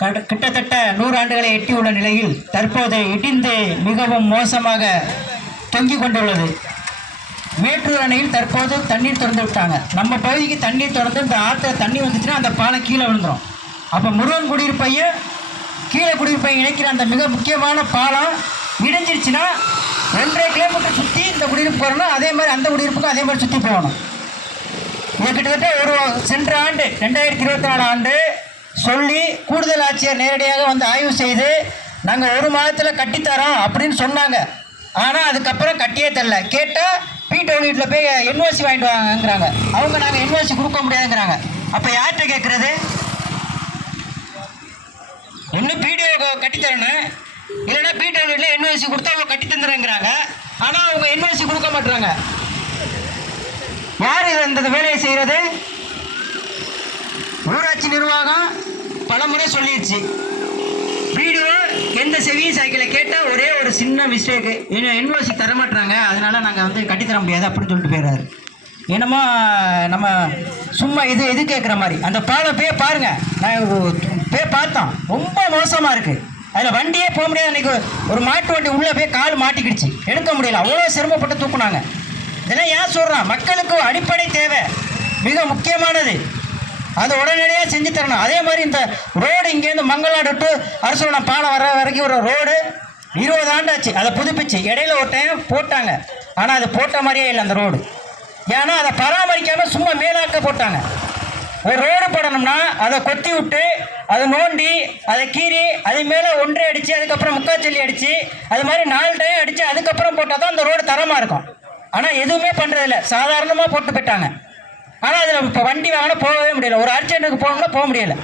கிட்டத்தட்ட 100 ஆண்டுகளை எட்டியுள்ள நிலையில் தற்போது இடிந்து மிகவும் மோசமாக தொங்கிக் கொண்டுள்ளது. மேட்டூர் அணையில் தற்போது தண்ணீர் திறந்து விட்டாங்க. நம்ம பகுதிக்கு தண்ணீர் திறந்து இந்த ஆற்ற தண்ணி வந்துச்சுன்னா அந்த பாலம் கீழே விழுந்துடும். அப்போ முருகன் குடியிருப்பையும் கீழே குடியிருப்பையும் இணைக்கிற அந்த மிக முக்கியமான பாலம் இடைஞ்சிருச்சுன்னா 2.5 கிலோமீட்டர் சுற்றி இந்த குடியிருப்பு போகணும். அதே மாதிரி அந்த குடியிருப்புக்கும் அதே மாதிரி சுற்றி போகணும். இது கிட்டத்தட்ட சென்ற ஆண்டு 2024 ஆண்டு சொல்லி கூடுதல் ஆட்சியர் நேரடியாக வந்து ஆய்வு செய்து நாங்கள் 1 மாதத்தில் கட்டித்தரோம் அப்படின்னு சொன்னாங்க. ஆனால் அதுக்கப்புறம் கட்டியே தரல. கேட்டால் பிடபிள்யூடியில் போய் என்ஓசி வாங்கிட்டு வாங்கங்கிறாங்க. அவங்க நாங்கள் என்ஓசி கொடுக்க முடியாதுங்கிறாங்க. அப்போ யார்கிட்ட கேட்குறது? இன்னும் பிடிஓ கட்டித்தரணும், இல்லைன்னா பிடபிள்யூடியில் என்ஓசி கொடுத்தா அவங்க கட்டி தந்துடுங்கிறாங்க. ஆனால் அவங்க என்ஓசி கொடுக்க மாட்டுறாங்க. யார் இது இந்த வேலையை செய்கிறது? ஊராட்சி நிர்வாகம் பல முறை சொல்லிடுச்சு. வீடியோ எந்த செவியும் சாய்க்கல. கேட்டால் ஒரே ஒரு சின்ன மிஸ்டேக்கு, என்ஓசி தரமாட்டுறாங்க, அதனால நாங்கள் வந்து கட்டித்தர முடியாது அப்படின்னு சொல்லிட்டு போயிடுறாரு. என்னமோ நம்ம சும்மா இது கேட்குற மாதிரி. அந்த பாலம் போய் பாருங்கள், நான் போய் பார்த்தோம், ரொம்ப மோசமாக இருக்குது. அதில் வண்டியே போக முடியாது. அன்றைக்கி ஒரு மாட்டு வண்டி உள்ளே போய் கால் மாட்டிக்கிடுச்சு, எடுக்க முடியல, அவ்வளோ சிரமப்பட்டு தூக்குனாங்க. இதெல்லாம் ஏன் சொல்கிறான்? மக்களுக்கு அடிப்படை தேவை மிக முக்கியமானது, அது உடனடியாக செஞ்சு தரணும். அதே மாதிரி இந்த ரோடு இங்கேருந்து மங்களாடு டு அரசோணம் பாலம் வர வரைக்கும் ஒரு ரோடு 20 ஆண்டு ஆச்சு. அதை புதுப்பிச்சு இடையில ஒரு டைம் போட்டாங்க. ஆனால் அது போட்ட மாதிரியே இல்லை அந்த ரோடு. ஏன்னா அதை பராமரிக்காமல் சும்மா மேலாக்க போட்டாங்க. ஒரு ரோடு போடணும்னா அதை கொத்தி விட்டு அதை நோண்டி அதை கீறி அது மேலே ஒன்றே அடித்து அதுக்கப்புறம் முக்காச்சல்லி அடித்து அது மாதிரி 4 டைம் அடித்து அதுக்கப்புறம் போட்டால் தான் அந்த ரோடு தரமாக இருக்கும். ஆனால் எதுவுமே பண்ணுறதில்ல, சாதாரணமாக போட்டு போயிட்டாங்க. ஆனால் அதில் இப்போ வண்டி வாங்கினா போகவே முடியல. ஒரு அர்ஜென்ட்டுக்கு போகணும்னா போக முடியலை.